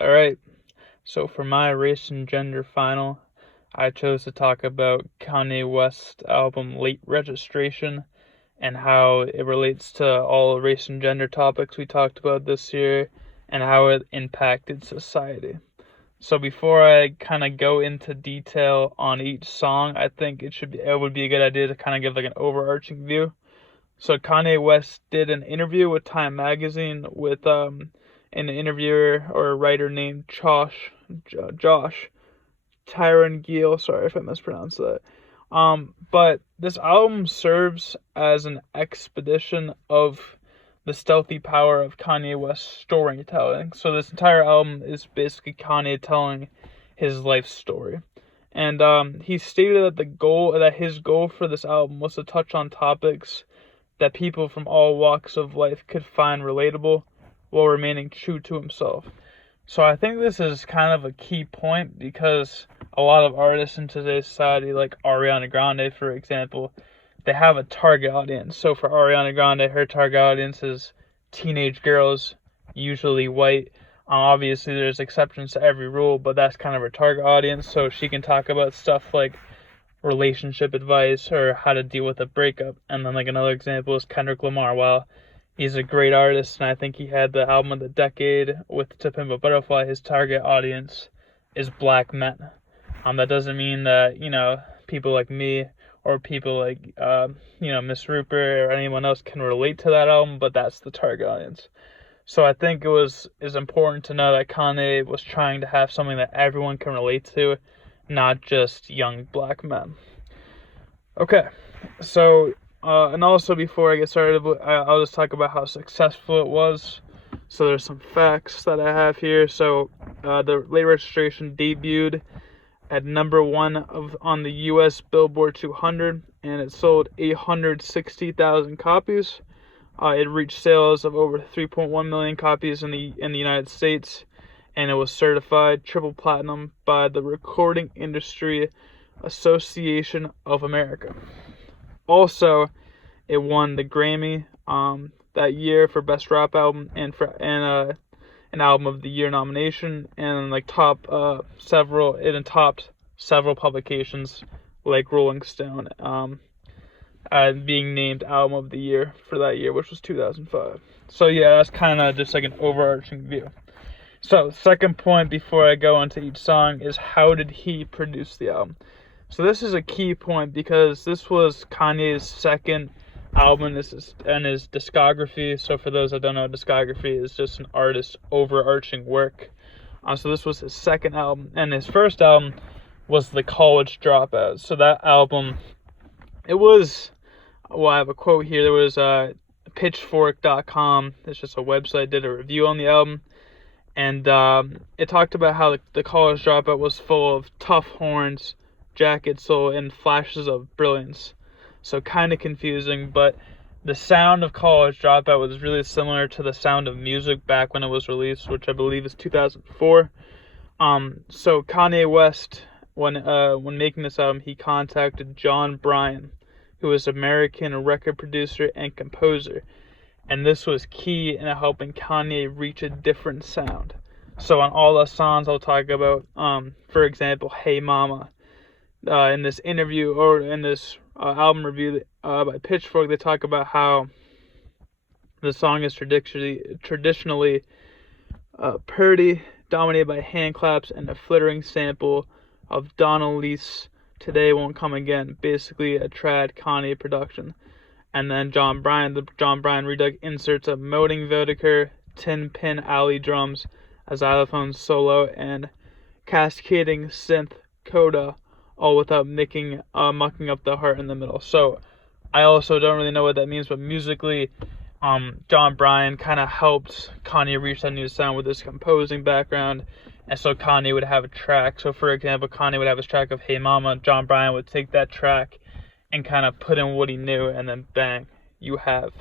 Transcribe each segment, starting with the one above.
Alright, so for my race and gender final, I chose to talk about Kanye West's album Late Registration and how it relates to all race and gender topics we talked about this year and how it impacted society. So before I kind of go into detail on each song, I think it would be a good idea to kind of give like an overarching view. So Kanye West did an interview with Time Magazine with an interviewer or a writer named Josh Tyron Gill. Sorry if I mispronounced that. But this album serves as an expedition of the stealthy power of Kanye West's storytelling. So this entire album is basically Kanye telling his life story. And he stated that his goal for this album was to touch on topics that people from all walks of life could find relatable while remaining true to himself. So I think this is kind of a key point because a lot of artists in today's society, like Ariana Grande, for example, they have a target audience. So for Ariana Grande, her target audience is teenage girls, usually white. Obviously, there's exceptions to every rule, but that's kind of her target audience. So she can talk about stuff like relationship advice or how to deal with a breakup. And then like another example is Kendrick Lamar. While he's a great artist and I think he had the album of the decade with To Pimp a Butterfly, his target audience is black men. That doesn't mean that, people like me or people like, Miss Rupert or anyone else can relate to that album, but that's the target audience. So I think is important to know that Kanye was trying to have something that everyone can relate to, not just young black men. Okay, so and also before I get started, I'll just talk about how successful it was. So there's some facts that I have here. So the Late Registration debuted at number one on the U.S. Billboard 200, and it sold 860,000 copies. It reached sales of over 3.1 million copies in the United States, and it was certified triple platinum by the Recording Industry Association of America. Also, it won the Grammy that year for Best Rap Album and an Album of the Year nomination, and topped several publications like Rolling Stone, being named Album of the Year for that year, which was 2005. So yeah, that's kind of just like an overarching view. So second point before I go into each song is how did he produce the album? So this is a key point because this was Kanye's second album in his discography. So for those that don't know, discography is just an artist's overarching work. So this was his second album, and his first album was The College Dropout. So that album, it was, I have a quote here. There was Pitchfork.com. It's just a website, did a review on the album. And it talked about how the College Dropout was full of tough horns, jacket soul, and flashes of brilliance. So kind of confusing, but the sound of College Dropout was really similar to the Sound of Music back when it was released, which I believe is 2004. So Kanye West, when making this album, he contacted Jon Brion, who is an American record producer and composer. And this was key in helping Kanye reach a different sound. So on all the songs I'll talk about, for example, Hey Mama. In this interview or in this album review by Pitchfork, they talk about how the song is traditionally purdy, dominated by hand claps and a flittering sample of Donna Lee's Today Won't Come Again, basically a trad Kanye production. And then the Jon Brion redux inserts of Moaning Whitaker, Tin Pin Alley drums, a xylophone solo, and cascading synth coda, all without mucking up the heart in the middle. So I also don't really know what that means, but musically, Jon Brion kind of helped Kanye reach that new sound with his composing background. And so Kanye would have a track. So for example, Kanye would have his track of Hey Mama. Jon Brion would take that track and kind of put in what he knew, and then bang, you have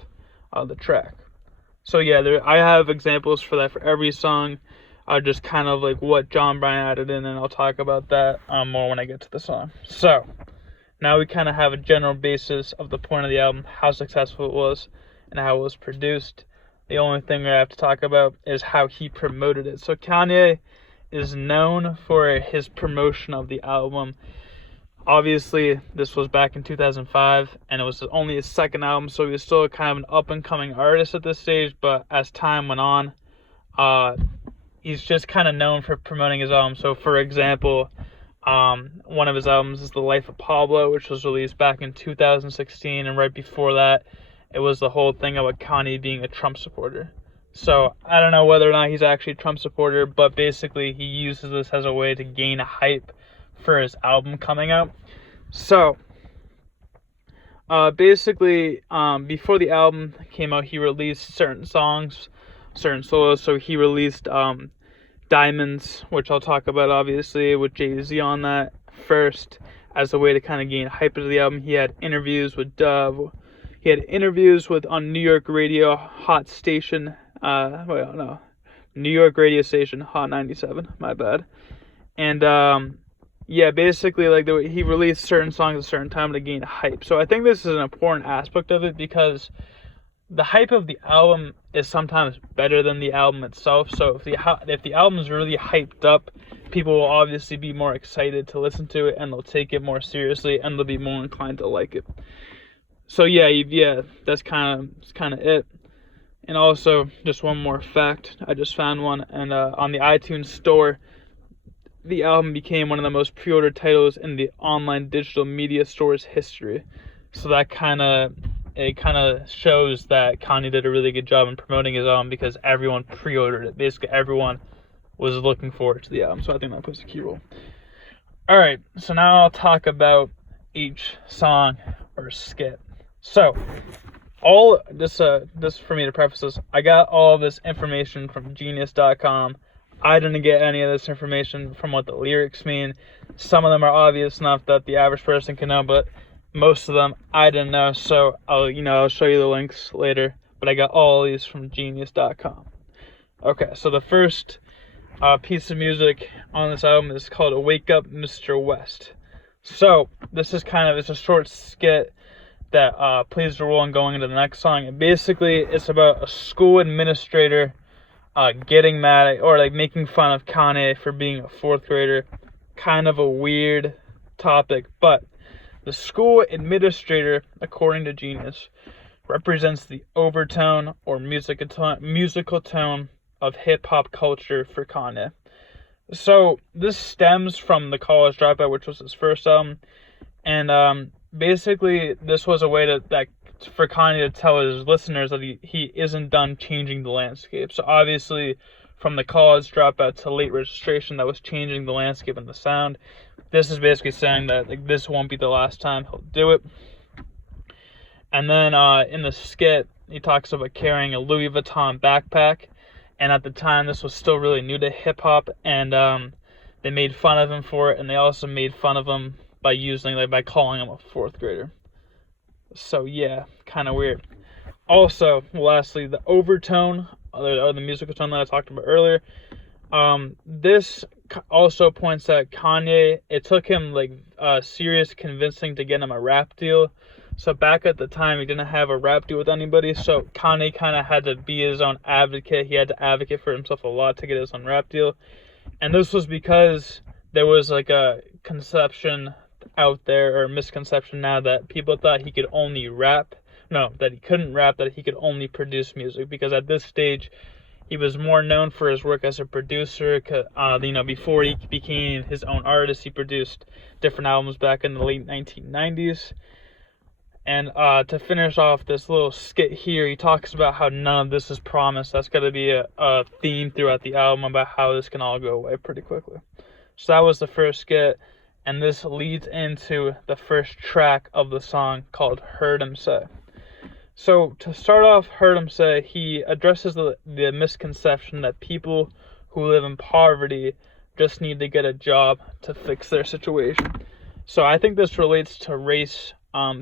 the track. So yeah, I have examples for that for every song. Just kind of like what Jon Brion added in, and I'll talk about that more when I get to the song. So now we kind of have a general basis of the point of the album, how successful it was, and how it was produced. The only thing I have to talk about is how he promoted it. So Kanye is known for his promotion of the album. Obviously, this was back in 2005, and it was only his second album, so he was still kind of an up-and-coming artist at this stage, but as time went on, he's just kind of known for promoting his album. So, for example, one of his albums is The Life of Pablo, which was released back in 2016, and right before that, it was the whole thing about Kanye being a Trump supporter. So, I don't know whether or not he's actually a Trump supporter, but basically he uses this as a way to gain a hype for his album coming out. So, basically, before the album came out, he released certain songs, certain solos. So he released Diamonds, which I'll talk about obviously, with Jay-Z on that first, as a way to kind of gain hype to the album. He had interviews with Dove. He had interviews with on New York radio Hot Station. New York radio station Hot 97. My bad. And yeah, basically, like, he released certain songs at a certain time to gain hype. So I think this is an important aspect of it, because the hype of the album is sometimes better than the album itself. So if the album is really hyped up, people will obviously be more excited to listen to it, and they'll take it more seriously, and they'll be more inclined to like it. So yeah, that's kind of it. And also, just one more fact, I just found one, and on the iTunes store, the album became one of the most pre-ordered titles in the online digital media store's history. So that kind of shows that Kanye did a really good job in promoting his album, because everyone pre-ordered it. Basically, everyone was looking forward to the album. So I think that plays a key role. All right, so now I'll talk about each song or skit. So, this for me to preface this, I got all this information from Genius.com. I didn't get any of this information from what the lyrics mean. Some of them are obvious enough that the average person can know, but most of them I didn't know. So I'll show you the links later. But I got all these from Genius.com. Okay, so the first piece of music on this album is called "Wake Up, Mr. West." So this is it's a short skit that plays the role in going into the next song. And basically, it's about a school administrator getting mad at, or like making fun of Kanye for being a fourth grader. Kind of a weird topic, but the school administrator, according to Genius, represents the overtone or musical tone of hip-hop culture for Kanye. So this stems from The College Dropout, which was his first album, and basically this was a way for Kanye to tell his listeners that he isn't done changing the landscape. So obviously, from The College Dropout to Late Registration, that was changing the landscape and the sound. This is basically saying that this won't be the last time he'll do it. And then in the skit, he talks about carrying a Louis Vuitton backpack. And at the time, this was still really new to hip-hop, and they made fun of him for it, and they also made fun of him by calling him a fourth grader. So yeah, kind of weird. Also, lastly, the overtone, or the musical tone that I talked about earlier, this also points at Kanye. It took him serious convincing to get him a rap deal. So back at the time, he didn't have a rap deal with anybody, so Kanye kind of had to be his own advocate. He had to advocate for himself a lot to get his own rap deal. And this was because there was a conception out there, or misconception now, that people thought he could only rap. No, that he couldn't rap, that he could only produce music, because at this stage he was more known for his work as a producer. Before he became his own artist, he produced different albums back in the late 1990s. And to finish off this little skit here, he talks about how none of this is promised. That's going to be a theme throughout the album, about how this can all go away pretty quickly. So that was the first skit. And this leads into the first track of the song, called Heard Him Say. So to start off Heard Him Say, he addresses the misconception that people who live in poverty just need to get a job to fix their situation. So I think this relates to race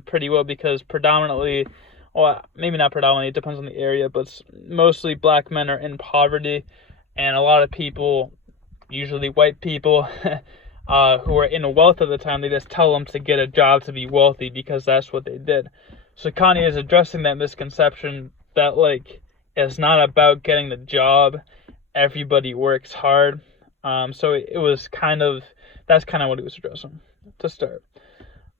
pretty well, because predominantly, well, maybe not predominantly, it depends on the area, but mostly black men are in poverty, and a lot of people, usually white people, who are in wealth at the time, they just tell them to get a job to be wealthy, because that's what they did. So Kanye is addressing that misconception that it's not about getting the job. Everybody works hard. So it was that's kind of what he was addressing to start.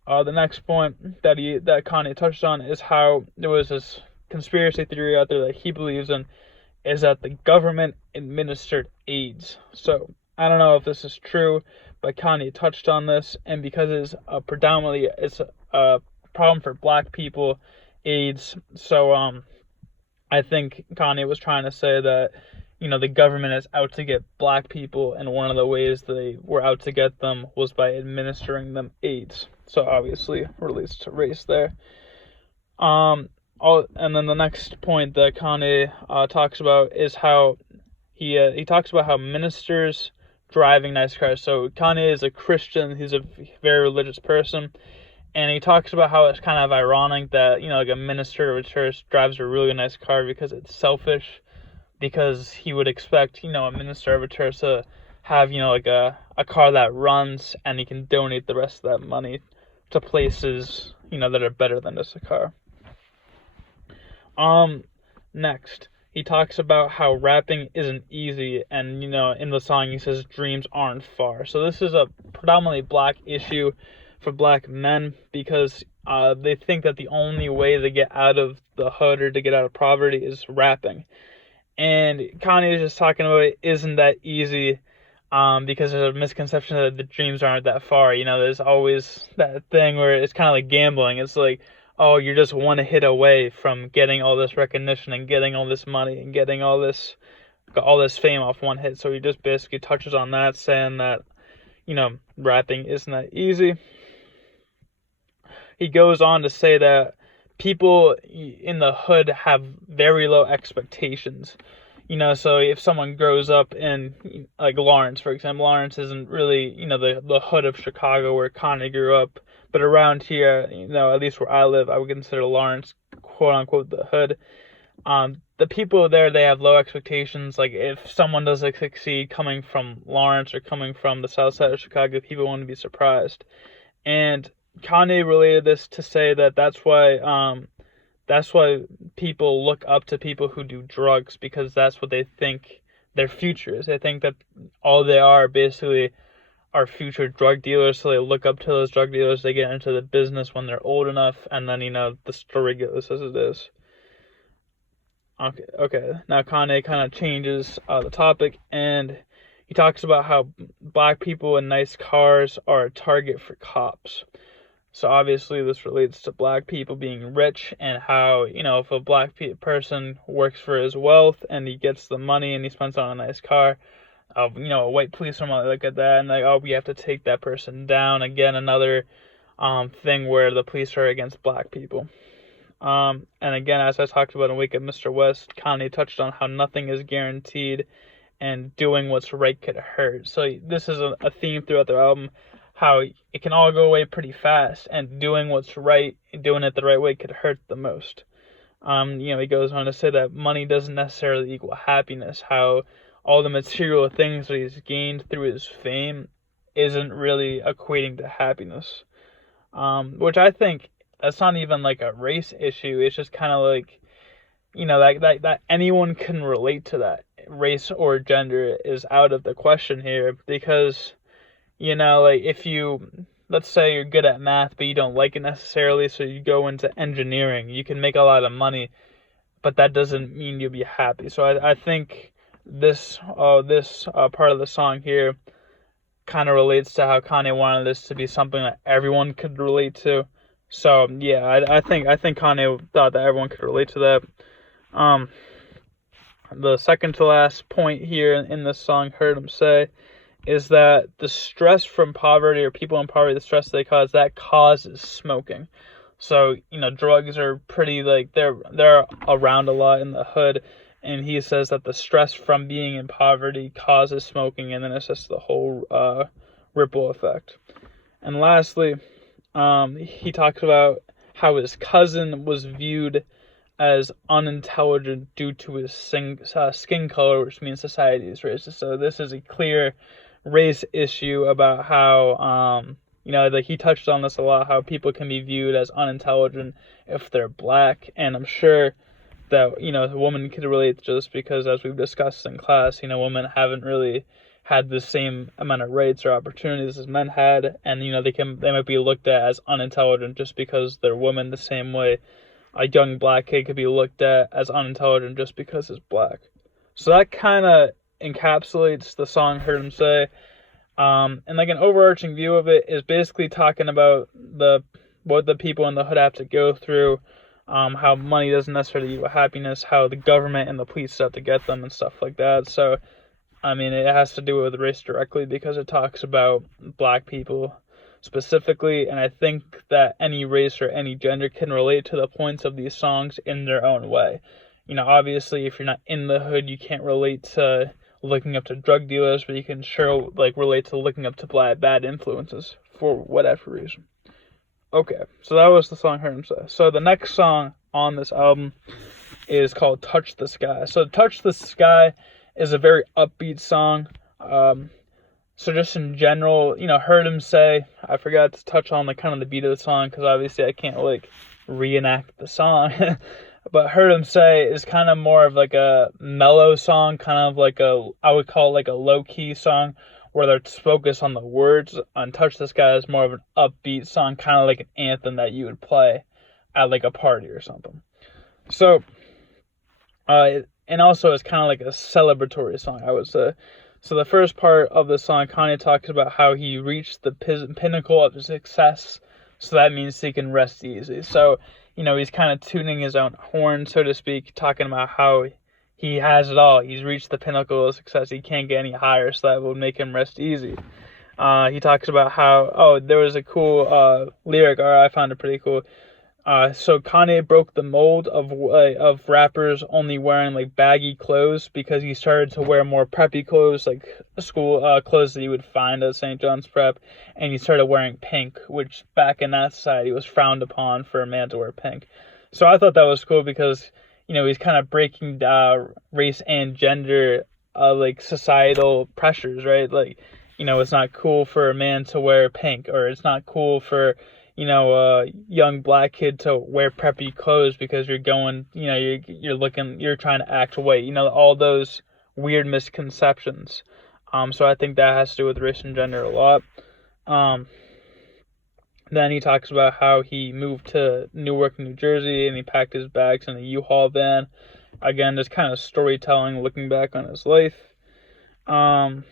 The next point that Kanye touched on is how there was this conspiracy theory out there that he believes in, is that the government administered AIDS. So I don't know if this is true, but Kanye touched on this, and because it's a problem for Black people, AIDS. So I think Kanye was trying to say that the government is out to get Black people, and one of the ways they were out to get them was by administering them AIDS. So obviously relates to race there. And then the next point that Kanye talks about is how he talks about how ministers driving nice cars. So Kanye is a Christian. He's a very religious person. And he talks about how it's kind of ironic that, like a minister of a church drives a really nice car because it's selfish. Because he would expect, a minister of a church to have, like a car that runs, and he can donate the rest of that money to places, that are better than just a car. Next, he talks about how rapping isn't easy, and, in the song he says dreams aren't far. So this is a predominantly Black issue for Black men, because they think that the only way to get out of the hood or to get out of poverty is rapping. And Kanye is just talking about it isn't that easy, because there's a misconception that the dreams aren't that far. There's always that thing where it's kind of like gambling. It's like, oh, you're just one hit away from getting all this recognition and getting all this money and getting all this fame off one hit. So he just basically touches on that, saying that, rapping isn't that easy. He goes on to say that people in the hood have very low expectations. So if someone grows up in, like Lawrence, for example, Lawrence isn't really, the hood of Chicago where Kanye grew up. But around here, at least where I live, I would consider Lawrence, quote unquote, the hood. The people there, they have low expectations. Like if someone doesn't succeed coming from Lawrence or coming from the south side of Chicago, people want to be surprised. And Kanye related this to say that that's why people look up to people who do drugs, because that's what they think their future is. They think that all they are basically are future drug dealers, so they look up to those drug dealers. They get into the business when they're old enough, and then the story goes as it is. Okay. Now Kanye kind of changes the topic, and he talks about how Black people in nice cars are a target for cops. So obviously this relates to Black people being rich, and how, if a Black person works for his wealth and he gets the money and he spends it on a nice car, a white policeman might look at that and like, oh, we have to take that person down. Again, another thing where the police are against Black people. And again, as I talked about in Wake Up Mr. West, Kanye touched on how nothing is guaranteed and doing what's right could hurt. So this is a theme throughout the album, how it can all go away pretty fast, and doing what's right, doing it the right way could hurt the most. He goes on to say that money doesn't necessarily equal happiness, how all the material things that he's gained through his fame isn't really equating to happiness. Which I think that's not even like a race issue. It's just kind of like, that anyone can relate to that. Race or gender is out of the question here, because, like if let's say you're good at math, but you don't like it necessarily, so you go into engineering. You can make a lot of money, but that doesn't mean you'll be happy. So I think this part of the song here kind of relates to how Kanye wanted this to be something that everyone could relate to. So yeah, I think Kanye thought that everyone could relate to that. The second to last point here in this song, heard him say, is that the stress from poverty, or people in poverty, the stress they cause, that causes smoking. So, drugs are pretty, like, they're around a lot in the hood, and he says that the stress from being in poverty causes smoking, and then it's just the whole ripple effect. And lastly, he talks about how his cousin was viewed as unintelligent due to his skin color, which means society is racist. So this is a clear race issue about how, that he touched on this a lot, how people can be viewed as unintelligent if they're Black. And I'm sure that, the woman could relate, just because, as we've discussed in class, women haven't really had the same amount of rights or opportunities as men had, and they might be looked at as unintelligent just because they're women, the same way a young black kid could be looked at as unintelligent just because he's black. So that kind of encapsulates the song Heard 'Em Say. And like an overarching view of it is basically talking about what the people in the hood have to go through, how money doesn't necessarily equal happiness, how the government and the police have to get them and stuff like that. So, I mean, it has to do with race directly because it talks about black people specifically, and I think that any race or any gender can relate to the points of these songs in their own way. Obviously, if you're not in the hood, you can't relate to looking up to drug dealers, but you can sure relate to looking up to bad influences for whatever reason. Okay, so that was the song Heard 'Em Say. So the next song on this album is called Touch the Sky. So Touch the Sky is a very upbeat song. So just in general, Heard 'Em Say, I forgot to touch on kind of the beat of the song because obviously I can't reenact the song. But Heard 'Em Say is kind of more of a mellow song, kind of I would call it a low-key song where they're focused on the words. On Touch the Sky is more of an upbeat song, kind of like an anthem that you would play at a party or something. So, and also it's kind of a celebratory song, I would say. So the first part of the song, Kanye talks about how he reached the pinnacle of success, so that means he can rest easy. So, he's kind of tuning his own horn, so to speak, talking about how he has it all. He's reached the pinnacle of success. He can't get any higher, so that would make him rest easy. He talks about how, there was a cool lyric, or I found it pretty cool. So Kanye broke the mold of rappers only wearing baggy clothes because he started to wear more preppy clothes, like school clothes that you would find at St. John's Prep, and he started wearing pink, which back in that society was frowned upon for a man to wear pink. So I thought that was cool because he's kind of breaking down race and gender societal pressures, right? It's not cool for a man to wear pink, or it's not cool for a young black kid to wear preppy clothes because you're going, you're trying to act white, all those weird misconceptions. So I think that has to do with race and gender a lot. Then he talks about how he moved to Newark, New Jersey, and he packed his bags in a U-Haul van. Again, just kind of storytelling, looking back on his life. And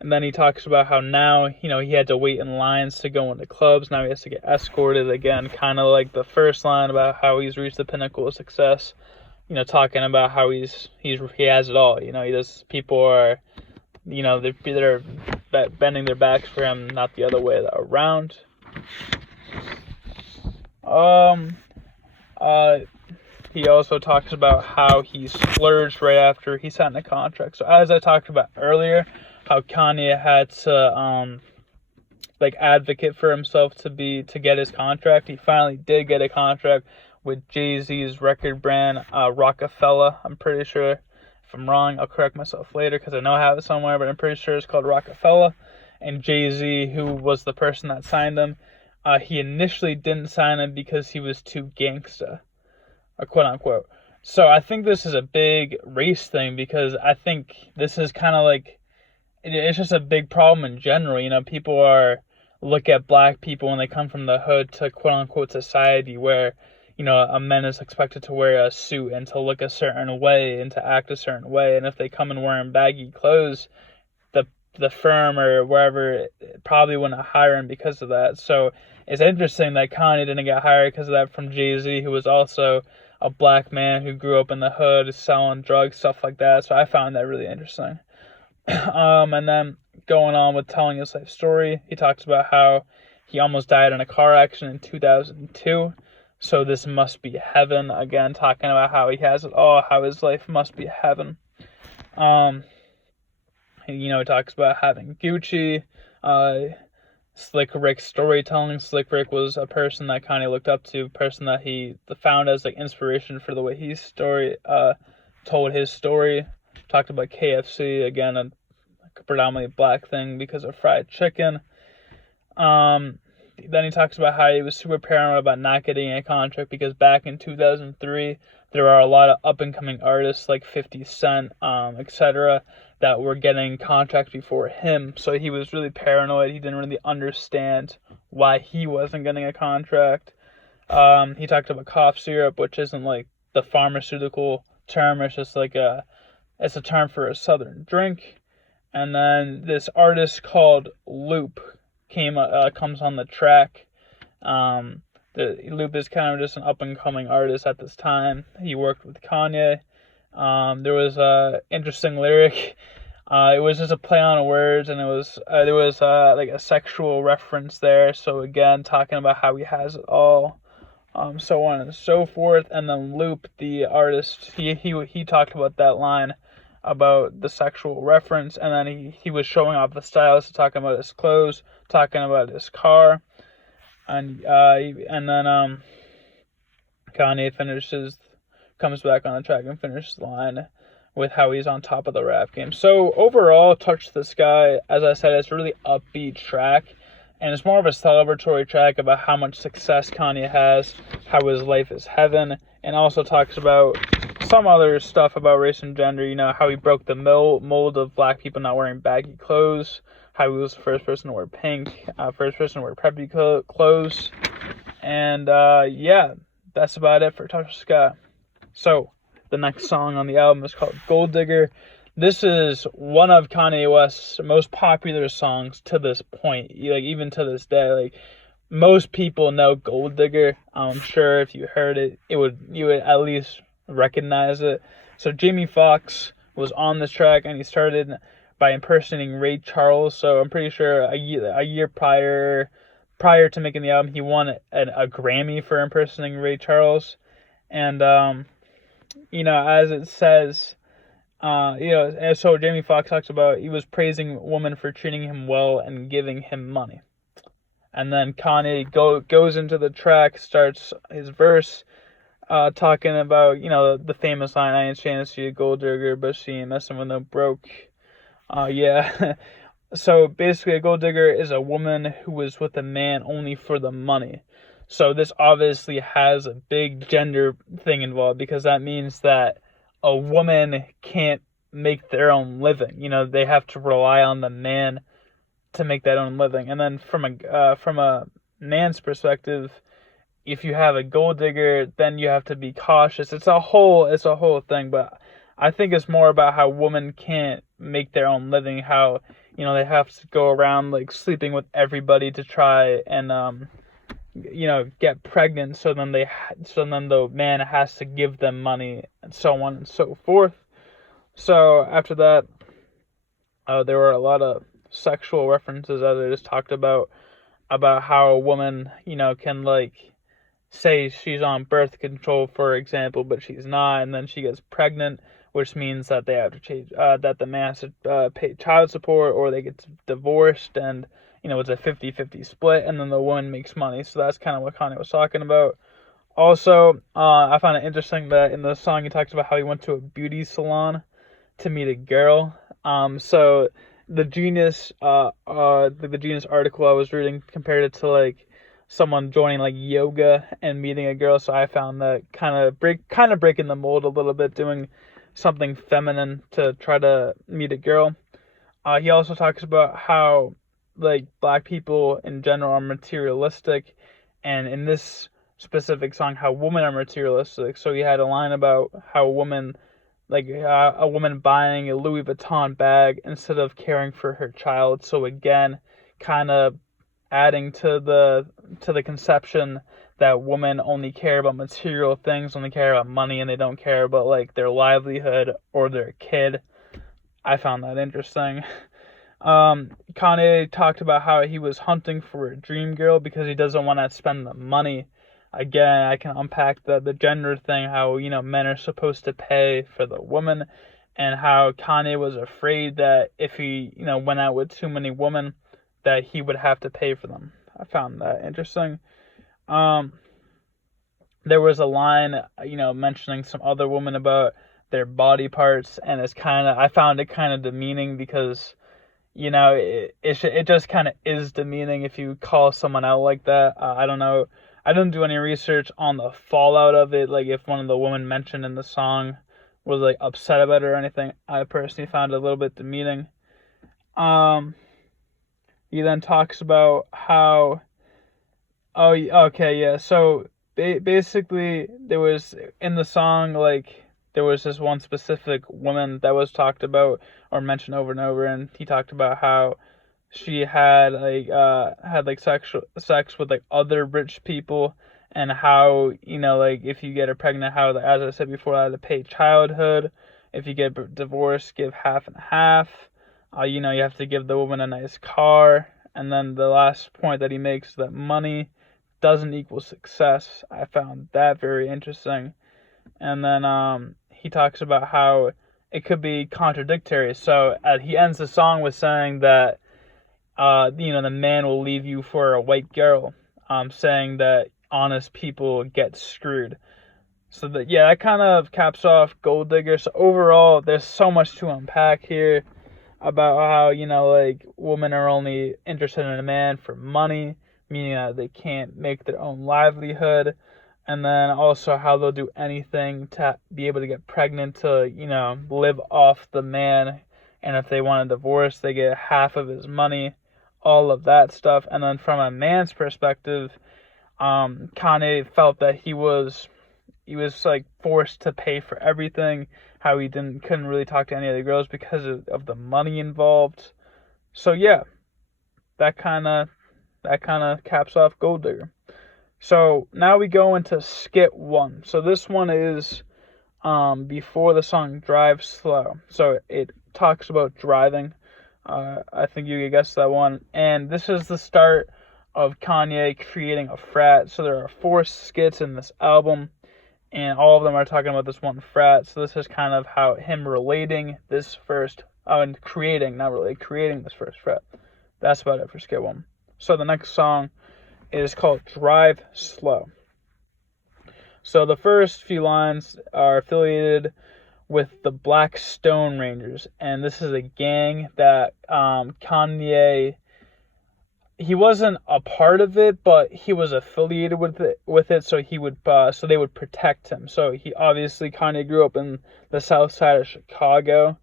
then he talks about how now, he had to wait in lines to go into clubs. Now he has to get escorted again, kind of like the first line about how he's reached the pinnacle of success. Talking about how he has it all. People are, they're bending their backs for him, not the other way around. He also talks about how he splurged right after he signed the contract. So as I talked about earlier, how Kanye had to advocate for himself to get his contract. He finally did get a contract with Jay-Z's record brand, Rockefeller. I'm pretty sure. If I'm wrong, I'll correct myself later because I know I have it somewhere, but I'm pretty sure it's called Rockefeller. And Jay-Z, who was the person that signed him, he initially didn't sign him because he was too gangsta, or quote unquote. So I think this is a big race thing because I think this is kind of it's just a big problem in general. People look at black people when they come from the hood to quote unquote society where, a man is expected to wear a suit and to look a certain way and to act a certain way. And if they come in wearing baggy clothes, the firm or wherever probably wouldn't hire him because of that. So it's interesting that Kanye didn't get hired because of that from Jay-Z, who was also a black man who grew up in the hood selling drugs, stuff like that. So I found that really interesting. And then going on with telling his life story, he talks about how he almost died in a car accident in 2002. So this must be heaven. Again, talking about how he has it all, how his life must be heaven. He talks about having Gucci, Slick Rick's storytelling. Slick Rick was a person that Kanye looked up to, person that he found as inspiration for the way he told his story. Talked about KFC, again, a predominantly black thing because of fried chicken. Then he talks about how he was super paranoid about not getting a contract because back in 2003, there are a lot of up-and-coming artists like 50 Cent, etc., that were getting contracts before him. So he was really paranoid. He didn't really understand why he wasn't getting a contract. He talked about cough syrup, which isn't like the pharmaceutical term. It's just like it's a term for a southern drink. And then this artist called Loop comes on the track. Loop is kind of just an up-and-coming artist at this time. He worked with Kanye. There was a interesting lyric. It was just a play on words, and there was like a sexual reference there. So again, talking about how he has it all, so on and so forth. And then Loop, the artist, he talked about that line about the sexual reference, and then he was showing off the stylist, talking about his clothes, talking about his car. And then Kanye comes back on the track and finishes the line with how he's on top of the rap game. So overall, Touch the Sky, as I said, it's a really upbeat track, and it's more of a celebratory track about how much success Kanye has, how his life is heaven, and also talks about some other stuff about race and gender, how he broke the mold of black people not wearing baggy clothes, how he was the first person to wear pink, first person to wear preppy clothes. And yeah, that's about it for Touch the Sky. So, the next song on the album is called Gold Digger. This is one of Kanye West's most popular songs to this point, like even to this day. Like, most people know Gold Digger. I'm sure if you heard it, you would at least recognize it. So Jamie Foxx was on this track, and he started by impersonating Ray Charles. So I'm pretty sure a year prior to making the album, he won a Grammy for impersonating Ray Charles. And as it says, and so Jamie Foxx talks about he was praising women for treating him well and giving him money. And then Kanye goes into the track, starts his verse, talking about, the famous line, I ain't trying to see a gold digger, but she ain't messing with no broke. Yeah. So basically, a gold digger is a woman who was with a man only for the money. So this obviously has a big gender thing involved, because that means that a woman can't make their own living. They have to rely on the man to make that own living. And then from a man's perspective, if you have a gold digger, then you have to be cautious. It's a whole thing, but I think it's more about how women can't make their own living, how, they have to go around like sleeping with everybody to try and get pregnant, so then the man has to give them money, and so on and so forth. So after that, there were a lot of sexual references, as I just talked about how a woman, can like say she's on birth control, for example, but she's not, and then she gets pregnant, which means that they have to change, that the man has to pay child support, or they get divorced, and it's a 50-50 split, and then the woman makes money. So that's kind of what Kanye was talking about. Also, I found it interesting that in the song he talks about how he went to a beauty salon to meet a girl. So the Genius article I was reading compared it to like someone joining like yoga and meeting a girl. So I found that kind of breaking the mold a little bit, doing something feminine to try to meet a girl. He also talks about how like black people in general are materialistic, and in this specific song, how women are materialistic. So he had a line about how a woman buying a Louis Vuitton bag instead of caring for her child. So again, kind of adding to the conception that women only care about material things, only care about money, and they don't care about like their livelihood or their kid. I found that interesting. Kanye talked about how he was hunting for a dream girl because he doesn't want to spend the money. Again, I can unpack the gender thing, how, men are supposed to pay for the woman, and how Kanye was afraid that if he, went out with too many women, that he would have to pay for them. I found that interesting. There was a line, mentioning some other women about their body parts, and I found it kind of demeaning, because it just kind of is demeaning if you call someone out like that. I don't know. I didn't do any research on the fallout of it, like if one of the women mentioned in the song was like upset about it or anything. I personally found it a little bit demeaning. Um, he then talks about how, oh, okay, yeah. So basically, there was in the song like there was this one specific woman that was talked about or mentioned over and over, and he talked about how she had like sexual sex with like other rich people, and how, you know, like if you get her pregnant, how, as I said before, I had to pay childhood. If you get divorced, give half and half. You know, you have to give the woman a nice car. And then the last point that he makes is that money doesn't equal success. I found that very interesting. And then he talks about how it could be contradictory. So he ends the song with saying that you know, the man will leave you for a white girl, saying that honest people get screwed. So that, yeah, that kind of caps off Gold Digger. So overall, there's so much to unpack here about how, you know, like women are only interested in a man for money, meaning that they can't make their own livelihood, and then also how they'll do anything to be able to get pregnant to, you know, live off the man, and if they want a divorce, they get half of his money, all of that stuff. And then from a man's perspective, Kanye felt that he was like forced to pay for everything, how he couldn't really talk to any of the girls because of the money involved. So yeah, that kind of caps off Gold Digger. So now we go into skit 1. So this one is before the song Drive Slow. So it talks about driving. I think you could guess that one. And this is the start of Kanye creating a frat. So there are 4 skits in this album, and all of them are talking about this one frat. So this is kind of how him relating this first, and creating this first frat. That's about it for skit 1. So the next song is called Drive Slow. So the first few lines are affiliated with the Black Stone Rangers, and this is a gang that Kanye, he wasn't a part of it, but he was affiliated with it, so he would so they would protect him. So he obviously, Kanye grew up in the south side of Chicago,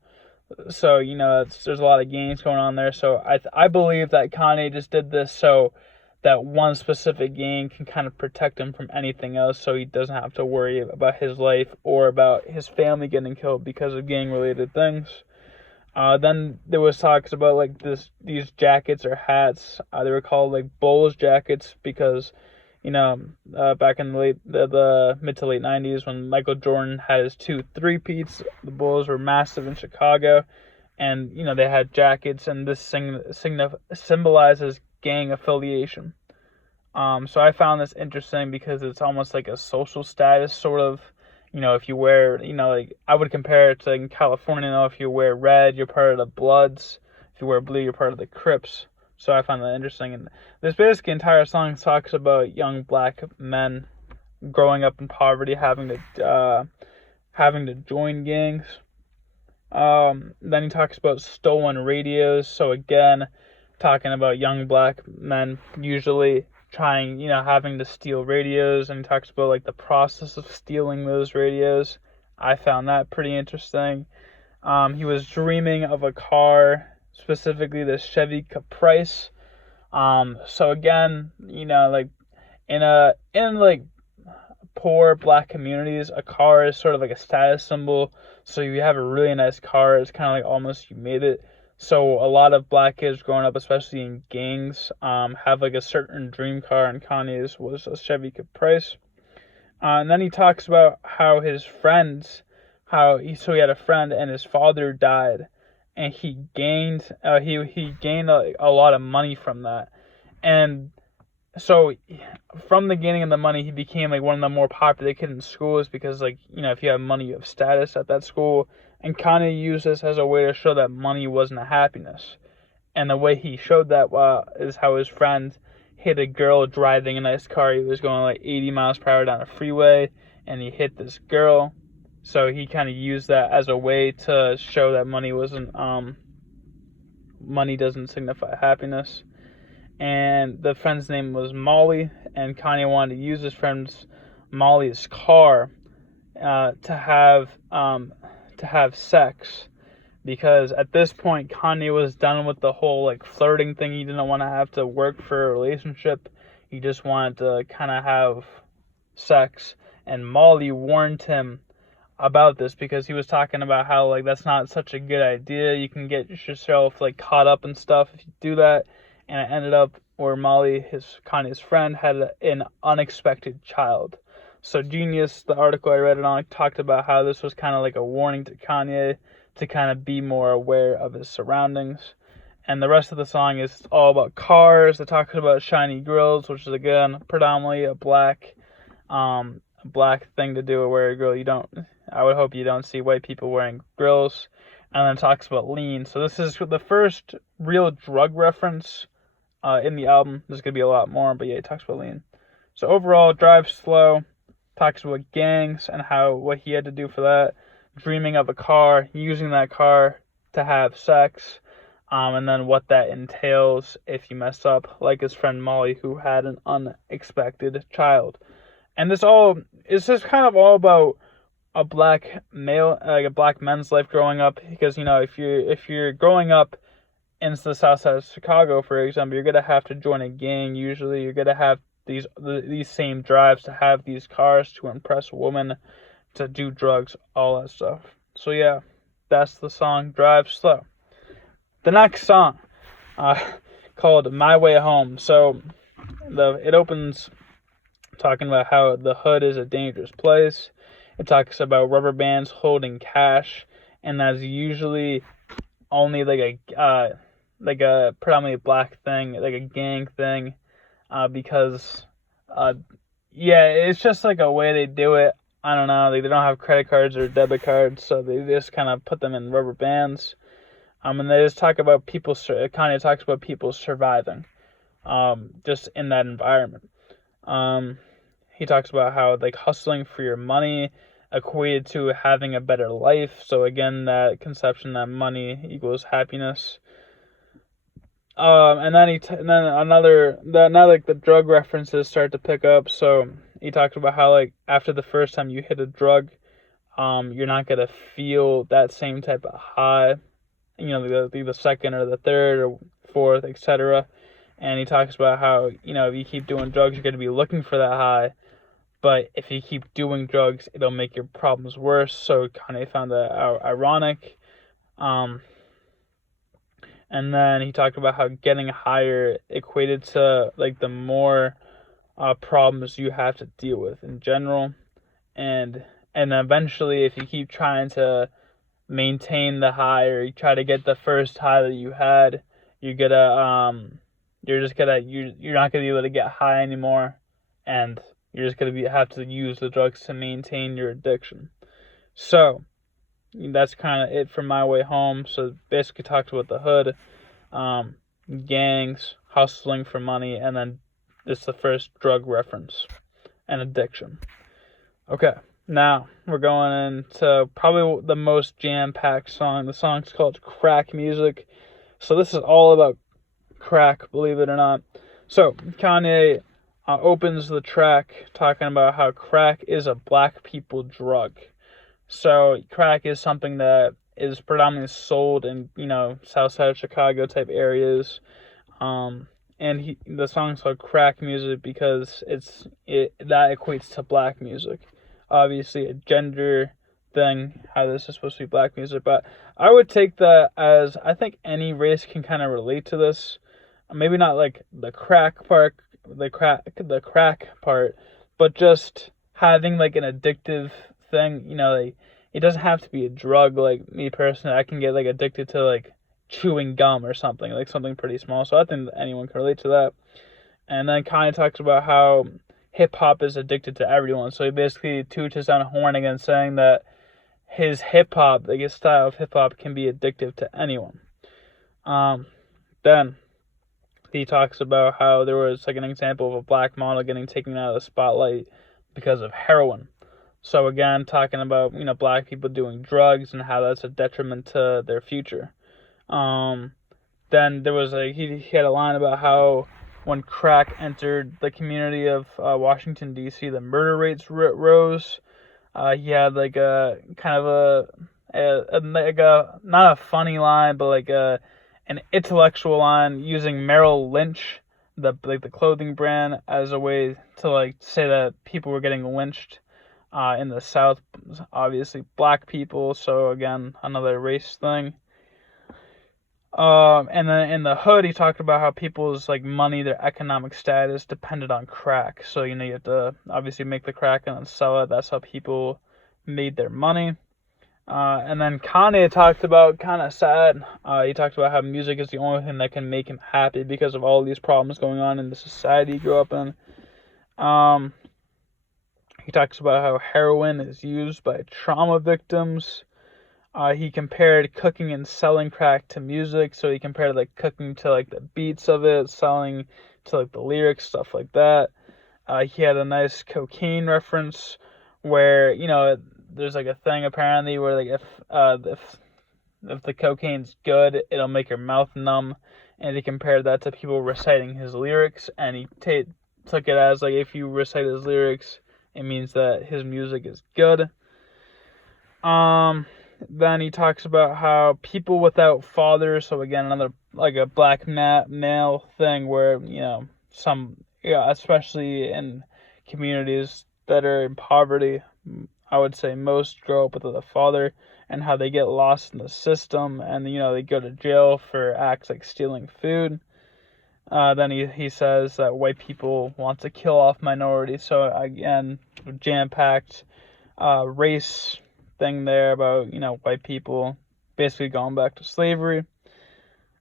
so, you know, there's a lot of gangs going on there. So I believe that Kanye just did this so that one specific gang can kind of protect him from anything else, so he doesn't have to worry about his life or about his family getting killed because of gang-related things. Then there was talks about like these jackets or hats. They were called like Bulls jackets because, you know, back in the mid to late 90s when Michael Jordan had his 2 three-peats, the Bulls were massive in Chicago, and, you know, they had jackets, and this symbolizes gang affiliation. So I found this interesting because it's almost like a social status sort of. You know, if you wear, you know, like I would compare it to like in California, you know, if you wear red, you're part of the Bloods. If you wear blue, you're part of the Crips. So I found that interesting. And this basically entire song talks about young black men growing up in poverty, having to join gangs. Then he talks about stolen radios. So again, talking about young black men usually trying, you know, having to steal radios, and he talks about like the process of stealing those radios. I found that pretty interesting. He was dreaming of a car, specifically the Chevy Caprice. So again, you know, like in like poor black communities, a car is sort of like a status symbol. So if you have a really nice car, it's kind of like almost you made it. So a lot of black kids growing up, especially in gangs, have like a certain dream car, and Kanye's was a Chevy Caprice. And then he talks about how his friends, he had a friend and his father died, and he gained a lot of money from that, and so from the gaining of the money, he became like one of the more popular kids in schools because, like, you know, if you have money, you have status at that school. And Kanye used this as a way to show that money wasn't a happiness. And the way he showed that is how his friend hit a girl driving a nice car. He was going like 80 miles per hour down a freeway, and he hit this girl. So he kind of used that as a way to show that money doesn't signify happiness. and the friend's name was Molly, and Kanye wanted to use his friend's Molly's car to have sex, because at this point Kanye was done with the whole like flirting thing. He didn't want to have to work for a relationship. He just wanted to kind of have sex, and Molly warned him about this because he was talking about how like that's not such a good idea. You can get yourself like caught up in stuff if you do that, and it ended up where Molly, Kanye's friend, had an unexpected child. So Genius, the article I read it on, talked about how this was kind of like a warning to Kanye to kind of be more aware of his surroundings. And the rest of the song is all about cars. It talks about shiny grills, which is again predominantly a black thing to do, wear a grill. I would hope you don't see white people wearing grills. And then it talks about lean. So this is the first real drug reference in the album. There's gonna be a lot more, but yeah, it talks about lean. So overall, Drive Slow talks about gangs and what he had to do for that, dreaming of a car, using that car to have sex, and then what that entails if you mess up, like his friend Molly, who had an unexpected child. And this just kind of all about a black male, like a black man's life growing up, because if you're growing up in the south side of Chicago, for example, you're gonna have to join a gang. Usually, you're gonna have these same drives to have these cars, to impress women, to do drugs, all that stuff. So yeah, that's the song Drive Slow. The next song, called My Way Home. So it opens talking about how the hood is a dangerous place. It talks about rubber bands holding cash, and that's usually only like a predominantly black thing, like a gang thing. Because it's just like a way they do it. I don't know, they don't have credit cards or debit cards, so they just kind of put them in rubber bands. And they just talk about Kanye talks about people surviving, just in that environment. He talks about how like hustling for your money equated to having a better life. So again, that conception that money equals happiness. And then the drug references start to pick up. So he talks about how like after the first time you hit a drug, you're not gonna feel that same type of high. The second or the third or fourth, etc. And he talks about how if you keep doing drugs, you're gonna be looking for that high. But if you keep doing drugs, it'll make your problems worse. So Kanye found that ironic. And then he talked about how getting higher equated to like the more problems you have to deal with in general, and eventually, if you keep trying to maintain the high, or you try to get the first high that you had, you're not gonna be able to get high anymore, and you're just gonna have to use the drugs to maintain your addiction. So that's kind of it for My Way Home. So basically talks about the hood, gangs, hustling for money, and then this is the first drug reference and addiction. Okay, now we're going into probably the most jam-packed song. The song's called Crack Music. So this is all about crack, believe it or not. So Kanye opens the track talking about how crack is a black people drug. So crack is something that is predominantly sold in south side of Chicago type areas, and the song's called Crack Music because that equates to black music. Obviously a gender thing, how this is supposed to be black music, but I would take that as I think any race can kind of relate to this. Maybe not like the crack part, but just having like an addictive thing. It doesn't have to be a drug. Like me personally, I can get like addicted to like chewing gum or something, like something pretty small. So I think anyone can relate to that. And then Kanye talks about how hip hop is addicted to everyone. So he basically toots his own horn again, saying that his hip hop, like his style of hip hop, can be addictive to anyone. Then he talks about how there was like an example of a black model getting taken out of the spotlight because of heroin. So again, talking about black people doing drugs and how that's a detriment to their future. Then there was he had a line about how when crack entered the community of Washington, D.C., the murder rates rose. He had like a kind of like a not a funny line, but like an intellectual line using Merrill Lynch, the clothing brand, as a way to like say that people were getting lynched in the South, obviously black people. So again, another race thing. And then in the hood, he talked about how people's like money, their economic status depended on crack. So you have to obviously make the crack and then sell it. That's how people made their money. And then Kanye talked about, kind of sad, he talked about how music is the only thing that can make him happy because of all these problems going on in the society he grew up in. He talks about how heroin is used by trauma victims. He compared cooking and selling crack to music, so he compared like cooking to like the beats of it, selling to like the lyrics, stuff like that. He had a nice cocaine reference where there's like a thing apparently where like if the cocaine's good, it'll make your mouth numb, and he compared that to people reciting his lyrics, and he took it as like if you recite his lyrics, it means that his music is good. Then he talks about how people without fathers, so again, another like a black male thing where, especially in communities that are in poverty, I would say most grow up without a father, and how they get lost in the system, and they go to jail for acts like stealing food. Then he says that white people want to kill off minorities, so again, jam-packed race thing there about white people basically going back to slavery.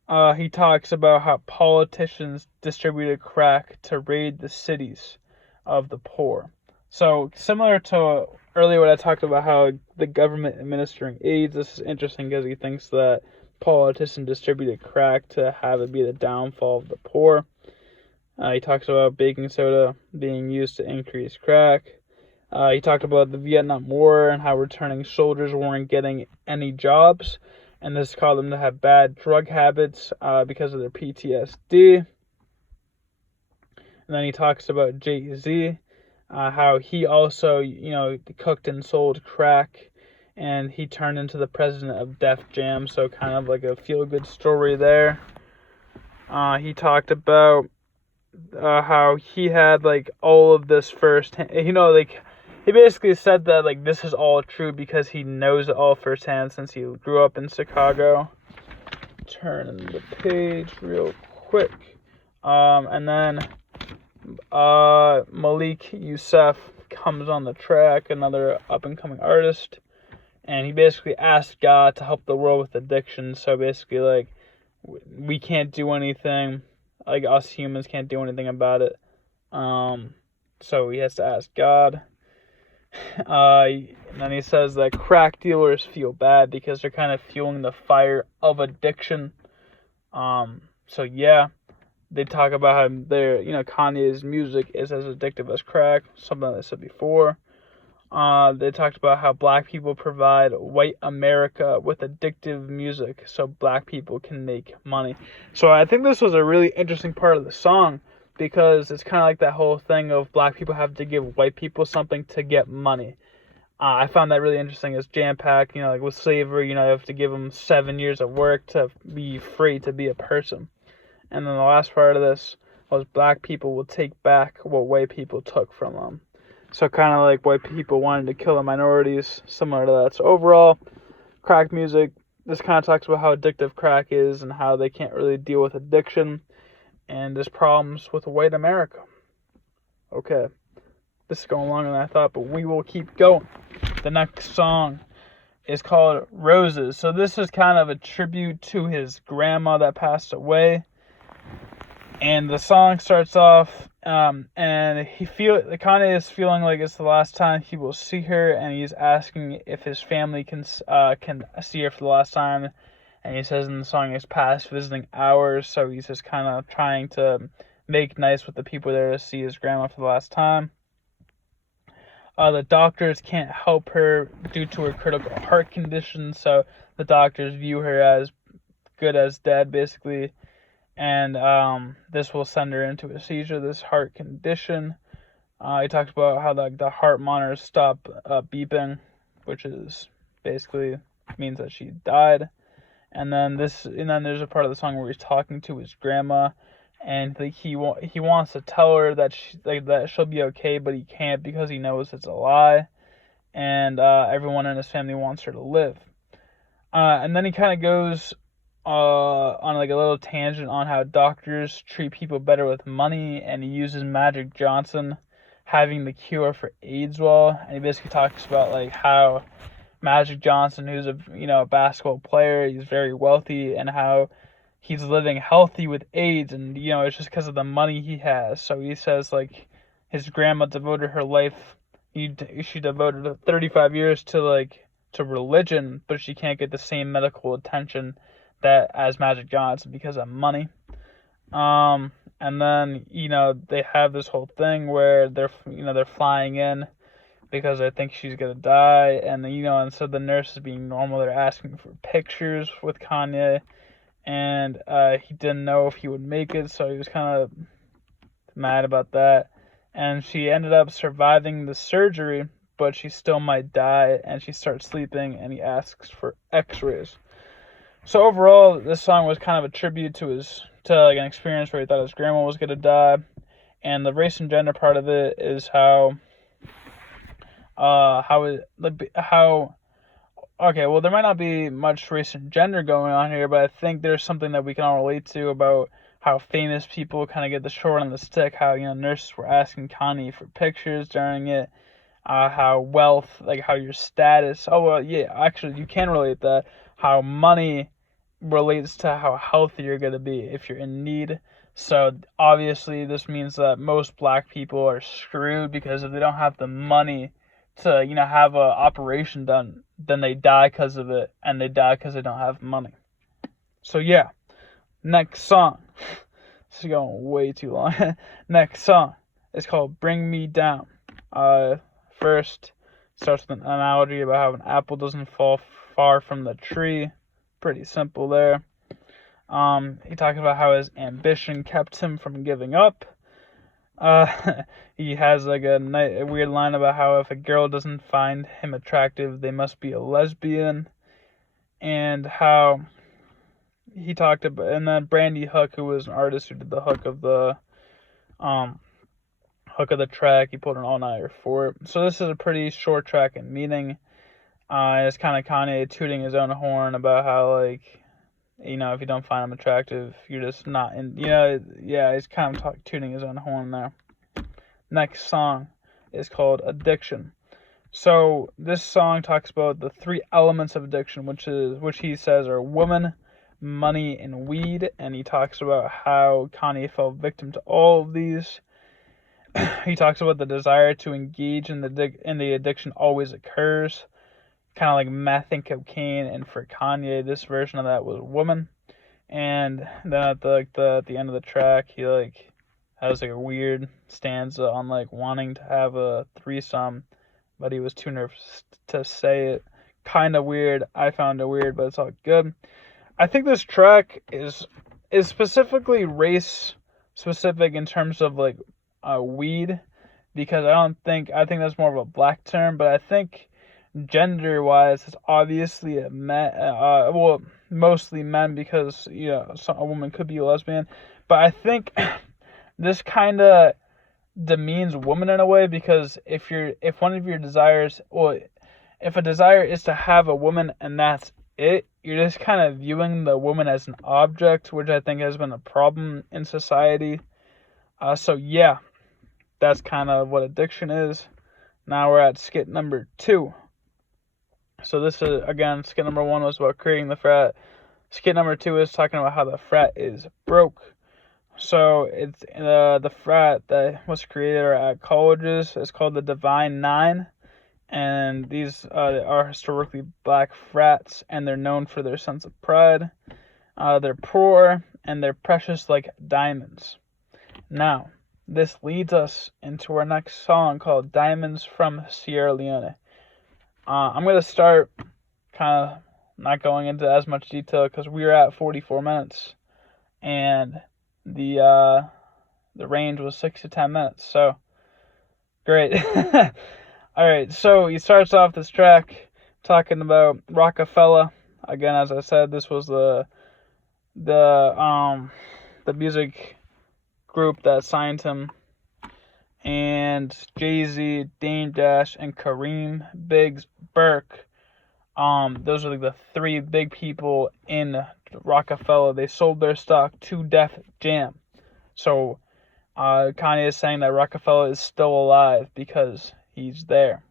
He talks about how politicians distributed crack to raid the cities of the poor. So similar to earlier when I talked about how the government administering AIDS, this is interesting because he thinks that politicians distributed crack to have it be the downfall of the poor. He talks about baking soda being used to increase crack. He talked about the Vietnam War and how returning soldiers weren't getting any jobs, and this caused them to have bad drug habits because of their PTSD. And then he talks about Jay-Z, how he also, cooked and sold crack, and he turned into the president of Def Jam, so kind of like a feel-good story there. He talked about how he had like all of this firsthand, he basically said that like this is all true because he knows it all firsthand since he grew up in Chicago. Turn the page real quick. And then Malik Yusef comes on the track, another up-and-coming artist, and he basically asked God to help the world with addiction. So basically, like, we can't do anything, like us humans can't do anything about it. So he has to ask God. And then he says that crack dealers feel bad because they're kind of fueling the fire of addiction. So yeah, they talk about how Kanye's music is as addictive as crack, something I said before. They talked about how black people provide white America with addictive music so black people can make money. So I think this was a really interesting part of the song, because it's kind of like that whole thing of black people have to give white people something to get money. I found that really interesting. It's jam-packed, like with slavery, you have to give them 7 years of work to be free to be a person. And then the last part of this was black people will take back what white people took from them. So kind of like white people wanted to kill the minorities, similar to that. So overall, crack music, this kind of talks about how addictive crack is and how they can't really deal with addiction. And there's problems with white America. Okay, this is going longer than I thought, but we will keep going. The next song is called Roses. So this is kind of a tribute to his grandma that passed away. And the song starts off, and Kanye is feeling like it's the last time he will see her, and he's asking if his family can see her for the last time. And he says in the song it's past visiting hours, so he's just kind of trying to make nice with the people there to see his grandma for the last time. The doctors can't help her due to her critical heart condition, so the doctors view her as good as dead, basically. and this will send her into a seizure, this heart condition. He talks about how the heart monitors stop beeping, which is basically means that she died. And then there's a part of the song where he's talking to his grandma, and he wants to tell her that that she'll be okay, but he can't because he knows it's a lie, and everyone in his family wants her to live. And then he kind of goes on like a little tangent on how doctors treat people better with money, and he uses Magic Johnson having the cure for AIDS well, and he basically talks about like how Magic Johnson, who's a basketball player, he's very wealthy, and how he's living healthy with AIDS, and it's just because of the money he has. So he says like his grandma devoted her life, she devoted 35 years to religion, but she can't get the same medical attention that as Magic Johnson because of money. And then they have this whole thing where they're flying in because I think she's gonna die, and instead of the nurses being normal, they're asking for pictures with Kanye, and he didn't know if he would make it, so he was kind of mad about that. And she ended up surviving the surgery, but she still might die, and she starts sleeping, and he asks for X-rays. So overall, this song was kind of a tribute to an experience where he thought his grandma was gonna die, and the race and gender part of it is okay, well, there might not be much race and gender going on here, but I think there's something that we can all relate to about how famous people kind of get the short on the stick, how nurses were asking Kanye for pictures during it, how wealth, like how your status, oh well, yeah, actually you can relate that, how money relates to how healthy you're going to be if you're in need. So obviously this means that most black people are screwed, because if they don't have the money to have a operation done, then they die because of it, and they die because they don't have money. So yeah, next song. This is going way too long. Next song is called Bring Me Down. First starts with an analogy about how an apple doesn't fall far from the tree. Pretty simple there. He talks about how his ambition kept him from giving up. He has like a weird line about how if a girl doesn't find him attractive, they must be a lesbian, and how he talked about, and then Brandy Hook, who was an artist who did the hook of the track, he pulled an all-nighter for it. So this is a pretty short track in meaning. It's kind of Kanye tooting his own horn about how if you don't find him attractive, you're just not in, he's kind of tooting his own horn there. Next song is called Addiction. So this song talks about the three elements of addiction, which he says are woman, money, and weed, and he talks about how Kanye fell victim to all of these. He talks about the desire to engage in the addiction always occurs, kind of like meth and cocaine, and for Kanye, this version of that was woman. And then at the end of the track, he has a weird stanza on wanting to have a threesome, but he was too nervous to say it. Kind of weird. I found it weird, but it's all good. I think this track is specifically race specific in terms of weed, because I think that's more of a black term, but I think gender wise it's obviously a men, mostly men, because a woman could be a lesbian, but I think this kind of demeans women in a way, because if one of your desires, or if a desire is to have a woman and that's it, you're just kind of viewing the woman as an object, which I think has been a problem in society. So yeah, that's kind of what addiction is. Now we're at skit number 2. So this is, again, skit number 1 was about creating the frat. Skit number 2 is talking about how the frat is broke. So it's the frat that was created at colleges. It's called the Divine Nine, and these are historically black frats, and they're known for their sense of pride. They're poor, and they're precious like diamonds. Now, this leads us into our next song called Diamonds from Sierra Leone. I'm going to start kind of not going into as much detail because we're at 44 minutes. And the range was 6 to 10 minutes. So great. All right, so he starts off this track talking about Rockefeller. Again, as I said, this was the music group that signed him, and Jay-Z, Dame Dash, and Kareem Biggs Burke. Those are like the three big people in Rockefeller. They sold their stock to Def Jam. So Kanye is saying that Rockefeller is still alive because he's there.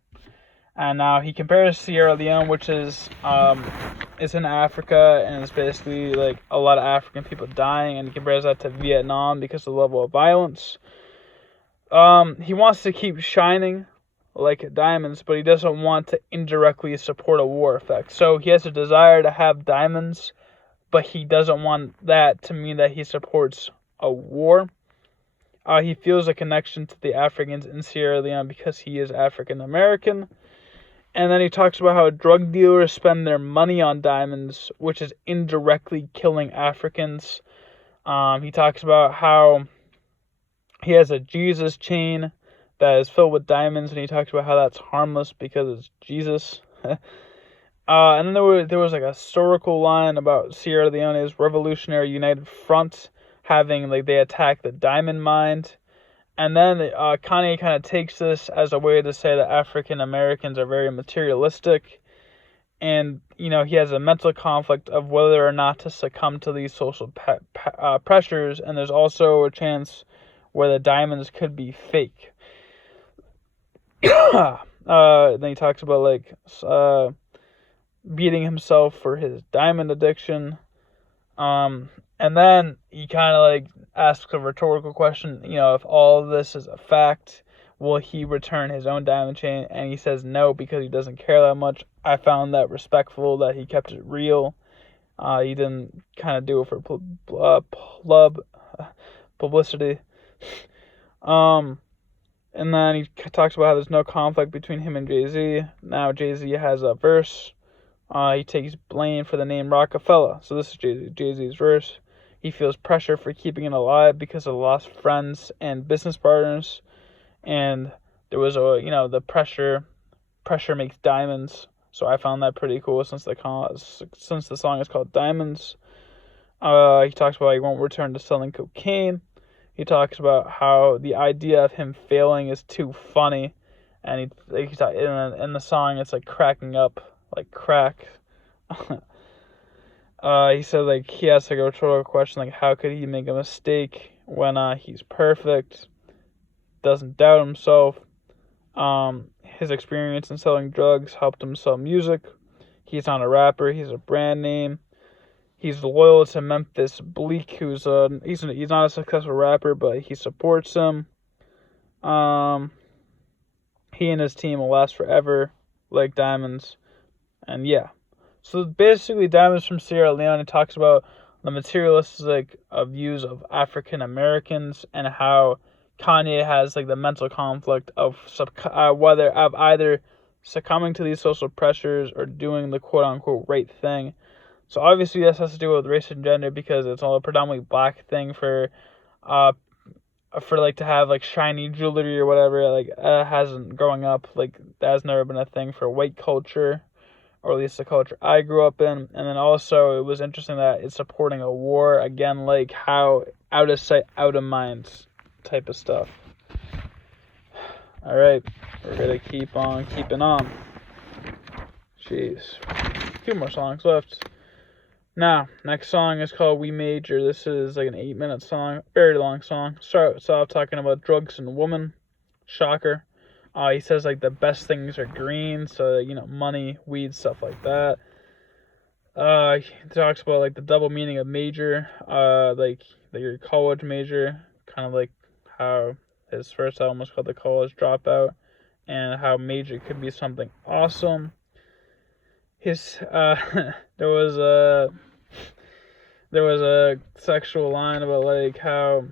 And now he compares Sierra Leone, which is in Africa, and it's basically like a lot of African people dying, and he compares that to Vietnam because of the level of violence. He wants to keep shining like diamonds, but he doesn't want to indirectly support a war effect. So he has a desire to have diamonds, but he doesn't want that to mean that he supports a war. He feels a connection to the Africans in Sierra Leone because he is African American. And then he talks about how drug dealers spend their money on diamonds, which is indirectly killing Africans. He talks about how he has a Jesus chain that is filled with diamonds, and he talks about how that's harmless because it's Jesus. And then there was like a historical line about Sierra Leone's Revolutionary United Front having, like, they attacked the diamond mine. And then Kanye kind of takes this as a way to say that African Americans are very materialistic, and he has a mental conflict of whether or not to succumb to these social pressures, and there's also a chance where the diamonds could be fake. Then he talks about like beating himself for his diamond addiction. And then he kind of like asks a rhetorical question, if all of this is a fact, will he return his own diamond chain? And he says no, because he doesn't care that much. I found that respectful, that he kept it real. He didn't kind of do it for publicity. And then he talks about how there's no conflict between him and Jay-Z. Now Jay-Z has a verse. He takes blame for the name Rockefeller. So this is Jay-Z's verse. He feels pressure for keeping it alive because of lost friends and business partners. And there was the pressure makes diamonds. So I found that pretty cool since the song is called Diamonds. He talks about how he won't return to selling cocaine. He talks about how the idea of him failing is too funny, and in the song it's like cracking up, like crack. He said like he asked like a rhetorical question like how could he make a mistake when he's perfect, doesn't doubt himself. His experience in selling drugs helped him sell music. He's not a rapper, he's a brand name. He's loyal to Memphis Bleek, who's he's not a successful rapper, but he supports him. He and his team will last forever, like diamonds, and yeah. So basically, Diamonds from Sierra Leone talks about the materialistic views of African Americans and how Kanye has like the mental conflict of either succumbing to these social pressures or doing the quote unquote right thing. So obviously this has to do with race and gender because it's all a predominantly black thing for like to have like shiny jewelry or whatever. Like hasn't growing up, like that has never been a thing for white culture, or at least the culture I grew up in. And then also it was interesting that it's supporting a war, again, like how out of sight, out of mind type of stuff. Alright, we're gonna keep on keeping on. Jeez. A few more songs left. Now, next song is called We Major. This is like an 8-minute song, very long song. Starts off talking about drugs and women. Shocker. He says like the best things are green, so money, weed, stuff like that. He talks about like the double meaning of major, like your college major, kind of like how his first album was called The College Dropout, and how major could be something awesome. There was a sexual line about like how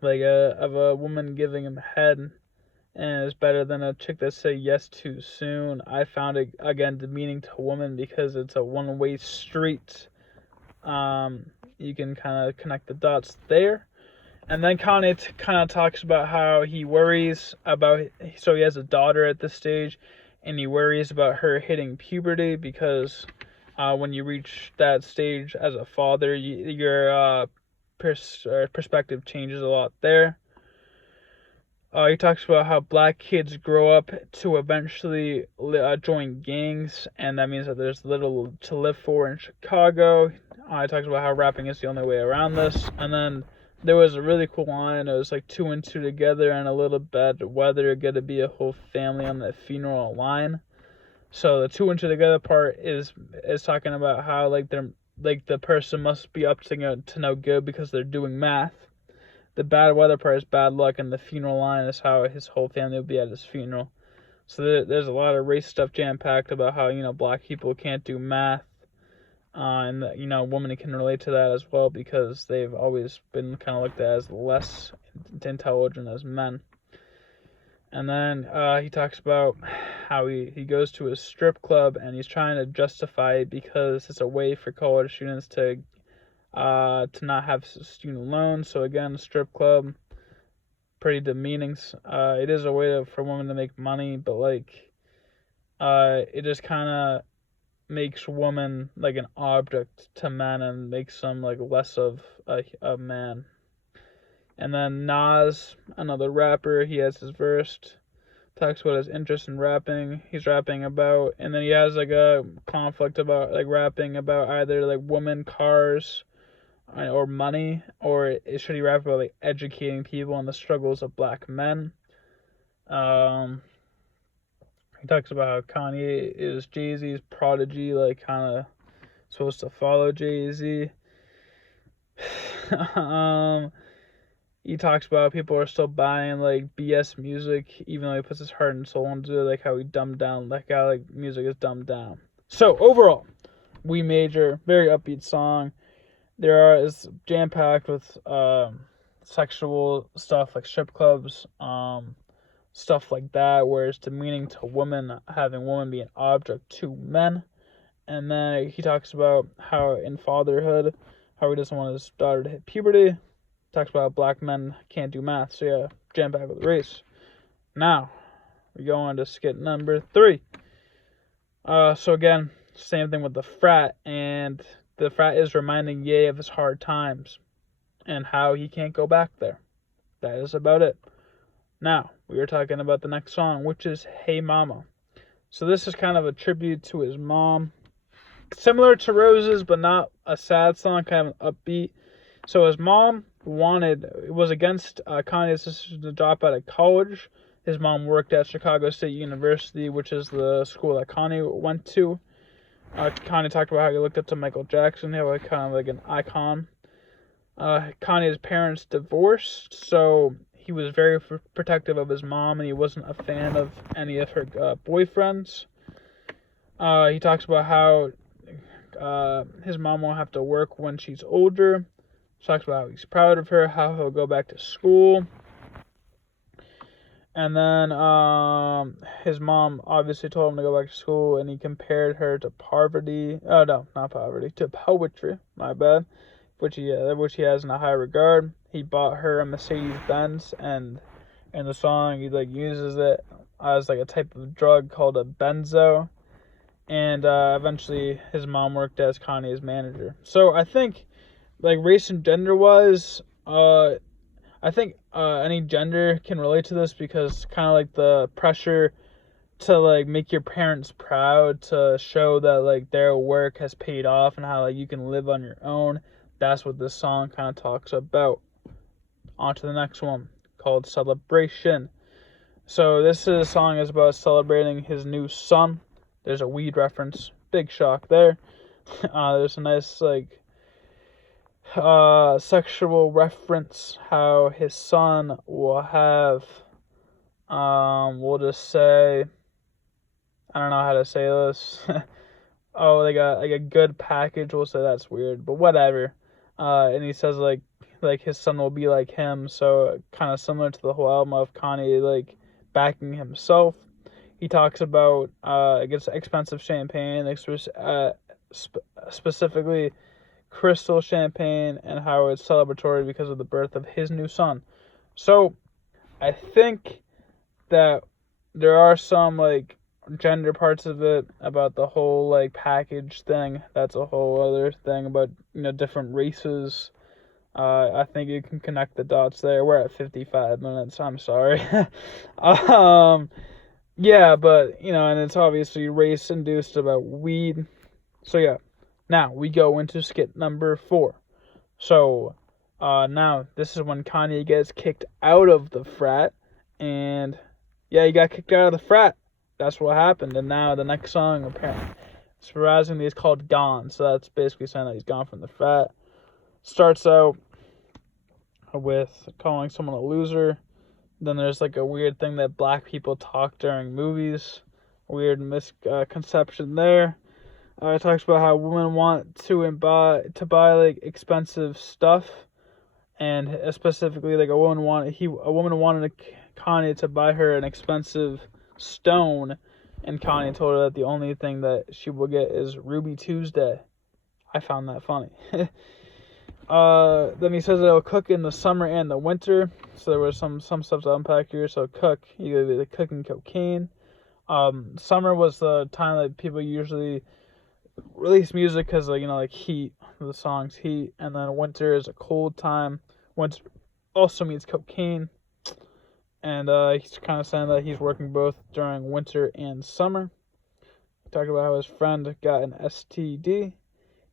like of a woman giving him head, and it's better than a chick that say yes too soon. I found it again demeaning to women because it's a one-way street. You can kind of connect the dots there. And then Kanye kind of talks about how he worries about, so he has a daughter at this stage, and he worries about her hitting puberty because when you reach that stage as a father, your perspective changes a lot there. He talks about how black kids grow up to eventually join gangs, and that means that there's little to live for in Chicago. He talks about how rapping is the only way around this. And then there was a really cool line. It was like 2 and 2 together and a little bad weather, gonna be a whole family on the funeral line. So the 2 and 2 together part is talking about how the person must be up to no good because they're doing math. The bad weather part is bad luck, and the funeral line is how his whole family will be at his funeral. So there's a lot of race stuff jam-packed about how, black people can't do math. And, women can relate to that as well because they've always been kind of looked at as less intelligent as men. And then he talks about how he goes to a strip club and he's trying to justify it because it's a way for college students to not have student loans. So again, strip club, pretty demeaning. It is a way for women to make money, but it just kind of makes women like an object to men and makes them like less of a man. And then Nas, another rapper, he has his verse, talks about his interest in rapping. He's rapping about, and then he has like a conflict about like rapping about either like women, cars, or money, or should he rap about like educating people on the struggles of black men. He talks about how Kanye is Jay-Z's prodigy, like kind of supposed to follow Jay-Z. He talks about people are still buying like BS music, even though he puts his heart and soul into it, like how he dumbed down, like how like music is dumbed down. So overall, We Major, very upbeat song. Is jam-packed with sexual stuff like strip clubs, stuff like that, where it's demeaning to women, having women be an object to men. And then he talks about how in fatherhood, how he doesn't want his daughter to hit puberty. Talks about how black men can't do math. So yeah, jam packed with race. Now, we go on to skit number 3. So again, same thing with the frat, and the frat is reminding Ye of his hard times and how he can't go back there. That is about it. Now, we are talking about the next song, which is Hey Mama. So this is kind of a tribute to his mom. Similar to Roses, but not a sad song, kind of upbeat. So his mom was against Kanye's decision to drop out of college. His mom worked at Chicago State University, which is the school that Kanye went to. Kanye talked about how he looked up to Michael Jackson, how he kind of like an icon. Kanye's parents divorced, so he was very protective of his mom, and he wasn't a fan of any of her boyfriends. He talks about how his mom won't have to work when she's older. He talks about how he's proud of her, how he'll go back to school. And then his mom obviously told him to go back to school, and he compared her to poverty. Oh no, not poverty, to poetry. My bad. Which he has in a high regard. He bought her a Mercedes Benz, and in the song he like uses it as like a type of drug called a benzo. And eventually his mom worked as Kanye's manager. So I think like race and gender wise, I think any gender can relate to this because kind of like the pressure to like make your parents proud, to show that like their work has paid off and how like you can live on your own. That's what this song kind of talks about. On to the next one, called Celebration. So this song is about celebrating his new son. There's a weed reference. Big shock there. There's a nice like sexual reference, how his son will have we'll just say, I don't know how to say this. Oh, they got like a good package. We'll say that's weird, but whatever. And he says like his son will be like him, so kind of similar to the whole album of Kanye like backing himself. He talks about I guess expensive champagne, specifically crystal champagne, and how it's celebratory because of the birth of his new son. So I think that there are some like gender parts of it about the whole like package thing. That's a whole other thing about different races. I think you can connect the dots there. We're at 55 minutes. I'm sorry. Yeah, but and it's obviously race induced about weed. So yeah, now we go into skit number 4. So now this is when Kanye gets kicked out of the frat, and yeah, he got kicked out of the frat. That's what happened. And now the next song, apparently, surprisingly, is called "Gone." So that's basically saying that he's gone from the frat. Starts out with calling someone a loser. Then there's like a weird thing that black people talk during movies. Weird misconception there. It talks about how women want to buy like expensive stuff, and specifically like a woman wanted Kanye to buy her an expensive stone, and Kanye told her that the only thing that she will get is Ruby Tuesday. I found that funny. Then he says it'll cook in the summer and the winter. So there was some stuff to unpack here. So cook, either the cooking cocaine. Summer was the time that people usually release music because like heat, the song's heat, and then winter is a cold time. Winter also means cocaine, and he's kind of saying that he's working both during winter and summer. He talked about how his friend got an STD.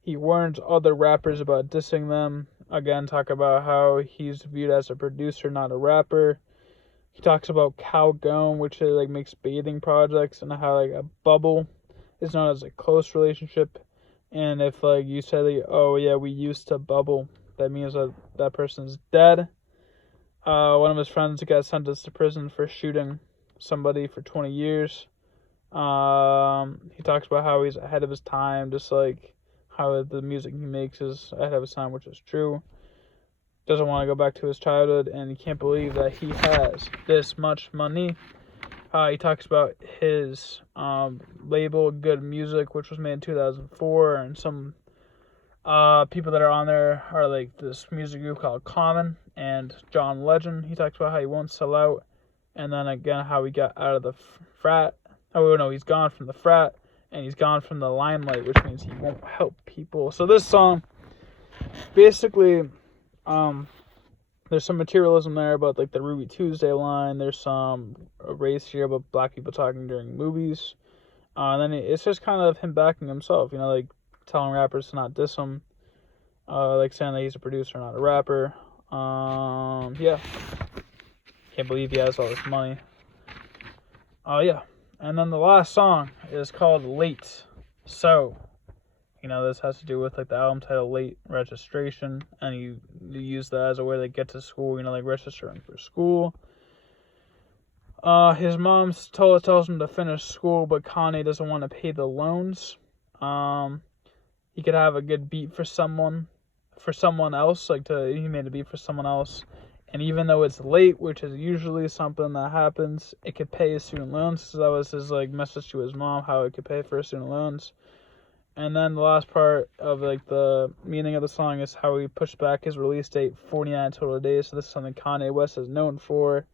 He warns other rappers about dissing them. Again, talk about how he's viewed as a producer, not a rapper. He talks about Calgon, which like makes bathing projects, and how like a bubble is known as a close relationship. And if like you say like, oh yeah, we used to bubble, that means that person's dead. One of his friends got sentenced to prison for shooting somebody for 20 years. He talks about how he's ahead of his time, just like how the music he makes is ahead of his time, which is true. Doesn't want to go back to his childhood, and he can't believe that he has this much money. He talks about his label, Good Music, which was made in 2004, and some people that are on there are like this music group called Common and John Legend. He talks about how he won't sell out, and then again how he got out of the frat. Oh no, he's gone from the frat, and he's gone from the limelight, which means he won't help people. So this song, basically, there's some materialism there about like the Ruby Tuesday line. There's some race here about black people talking during movies. And then it's just kind of him backing himself, like telling rappers to not diss him, like saying that he's a producer, not a rapper. Yeah, can't believe he has all this money. Yeah. And then the last song is called Late. So, this has to do with like the album title Late Registration, and you use that as a way to get to school, like registering for school. His mom tells him to finish school, but Kanye doesn't want to pay the loans. He could have a good beat for someone else, he made a beat for someone else. And even though it's late, which is usually something that happens, it could pay his student loans. So that was his like message to his mom, how it could pay for his student loans. And then the last part of like the meaning of the song is how he pushed back his release date 49 total days. So this is something Kanye West is known for.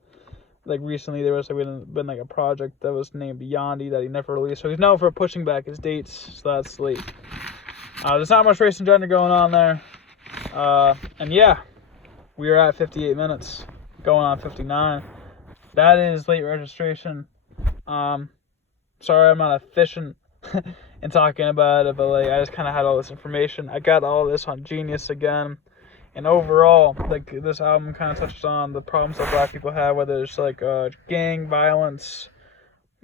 Like recently there was been like a project that was named Yandhi that he never released. So he's known for pushing back his dates. So that's late. There's not much race and gender going on there. And yeah. We are at 58 minutes, going on 59. That is Late Registration. Sorry I'm not efficient in talking about it, but like I just kind of had all this information. I got all this on Genius again, and overall, like this album kind of touches on the problems that black people have, whether it's like gang violence,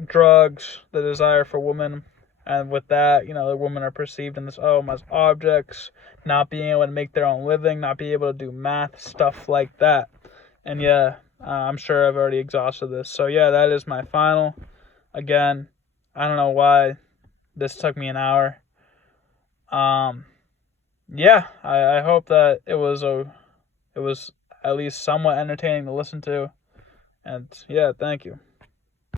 drugs, the desire for women. And with that, the women are perceived in this album as objects, not being able to make their own living, not being able to do math, stuff like that. And yeah, I'm sure I've already exhausted this. So yeah, that is my final. Again, I don't know why this took me an hour. Yeah, I hope that it was at least somewhat entertaining to listen to. And yeah, thank you.